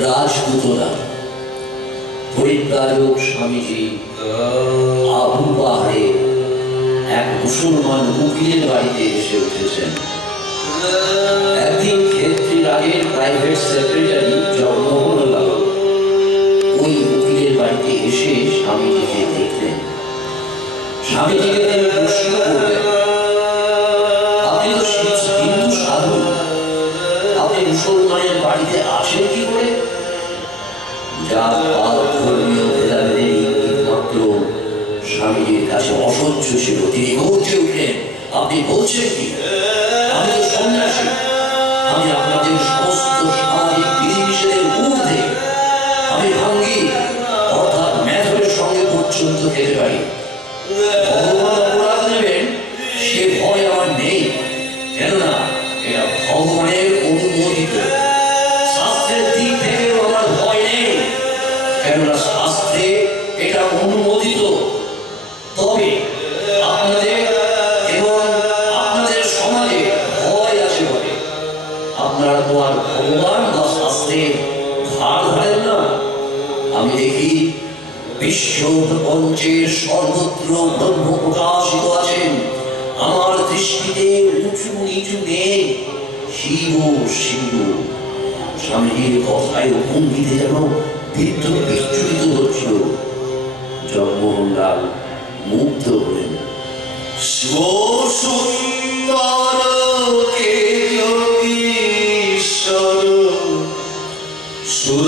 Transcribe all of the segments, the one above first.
রাজপুতরা পরিব্রাজক স্বামীজি আবু পাহাড়ে এক মুসলমান উকিলের বাড়িতে এসে উঠেছেন। একদিন ক্ষেত্রী রাগের প্রাইভেট সেক্রেটারি জগমোহনলাল ওই উকিলের বাড়িতে এসে স্বামীজিকে দেখলেন। স্বামীজিকে তিনি প্রশ্ন করলেন, আপনি তো হিন্দু সাধু, আপনি মুসলমানের বাড়িতে আসেন কি করে? যা ধর্মীয় ভেদাভেদের ইঙ্গিত মাত্র স্বামীজির কাছে অসহ্য ছিল। তিনি গর্জে উঠলেন, আপনি বলছেন কি? আমি তো সন্ন্যাসী, আমি আপনাদের সমস্ত সামাজিক বিধিনিষেধের ঊর্ধ্বে। আমি ভাঙ্গি অর্থাৎ মেথরের সঙ্গে পর্যন্ত খেতে পারি। ভগবান অপরাধ নেবেন সে ভয় আমার নেই, কেননা এটা ভগবানের অনুমোদিত। শাস্ত্রের দিক থেকেও আমার ভয় নেই, কেননা শাস্ত্রে এটা অনুমোদিত। তবে আপনাদের এবং আপনাদের সমাজে ভয় আছে বলে আপনারা তো আর ভগবান বা শাস্ত্রের ধার ধারেন না। আমি দেখি বিশ্ব প্রপঞ্চের সর্বত্র ব্রহ্ম প্রকাশিত আছেন, আমার দৃষ্টিতে উঁচু নিচু নেই, শিব শিব। স্বামীজির কথায় ভঙ্গিতে যেন বিদ্যুৎ বিচ্ছুরিত হচ্ছিল। জগমোহনলাল মুগ্ধ হলেন। শিব সুন্দর কে যোগীশ্বর সুর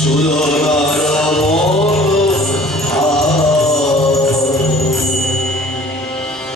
সুর